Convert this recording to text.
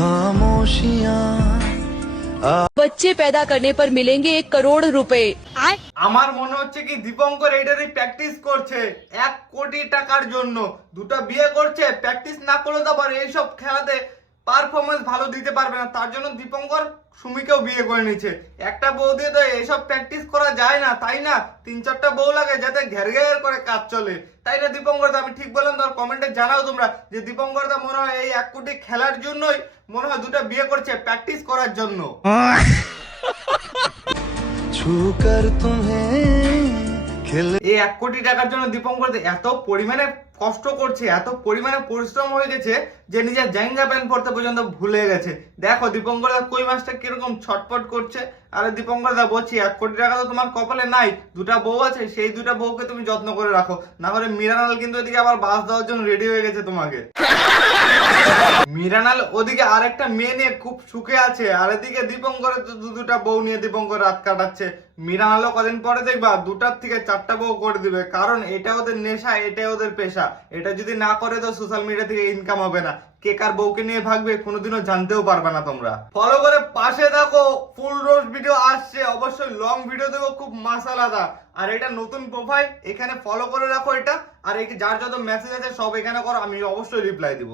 खामोशियां बच्चे पैदा करने पर मिलेंगे 1 करोड़ रुपए। আমার মনে হচ্ছে কি দীপঙ্কর এইটারই প্র্যাকটিস করছে 1 কোটি টাকার জন্য। দুটো বিয়ে করছে, প্র্যাকটিস না করলে তো আবার এইসব খেলাতে পারফরমেন্স ভালো দিতে পারবে না, তার জন্য দীপঙ্কর সুমিকেও বিয়ে করে নিচ্ছে। একটা বউ দিয়ে তো এইসব প্র্যাকটিস করা যায় না, তাই না? 3-4টা বউ লাগে যাতে ঘের ঘের করে কাজ চলে, তাই না দীপঙ্কর দা? আমি ঠিক বললাম তো? কমেন্টে জানাও তোমরা যে দীপঙ্কর দা মনে হয় এই 1 কোটি খেলার জন্যই মনে হয় দুটো বিয়ে করছে প্র্যাকটিস করার জন্য। छूकर तुम्हें खिले এই 1 কোটি টাকার জন্য দীপঙ্কর দা এত পরিমাণে কষ্ট করছে, এত পরিমাণে পরিশ্রম হয়ে গেছে যে নিজের জাঙ্গা প্যান্ট পরতে পর্যন্ত ভুলে গেছে। দেখো দীপঙ্কর দা কই মাসটা কিরকম ছটপট করছে। আরে দীপঙ্কর দা বলছি 1 কোটি টাকা তো তোমার কপালে নাই, দুটা বউ আছে, সেই দুটা বউকে তুমি যত্ন করে রাখো, না হলে মিরানাল কিন্তু এদিকে আবার বাস দেওয়ার জন্য রেডি হয়ে গেছে তোমাকে। মিরানাল ওদিকে আরেকটা মেয়ে নিয়ে খুব সুখে আছে, আর এদিকে দীপঙ্করের তো দুটা বউ নিয়ে দীপঙ্কর রাত কাটাচ্ছে। মিরানালও কদিন পরে দেখবা 2টার থেকে 4টা বউ করে দিবে, কারণ এটা ওদের নেশা, এটাই ওদের পেশা। এটা যদি না করে তো সোশ্যাল মিডিয়া থেকে ইনকাম হবে না। কে কার বউকে নিয়ে ভাগবে কোনোদিনও জানতেও পারবে না তোমরা। ফলো করে পাশে থাকো, ফুল রোজ ভিডিও আসছে, অবশ্যই লং ভিডিও দেবো খুব মাসালাদা। আর এটা নতুন প্রোফাইল, এখানে ফলো করে রাখো এটা, আর যার যত মেসেজ আছে সব এখানে করো, আমি অবশ্যই রিপ্লাই দিব।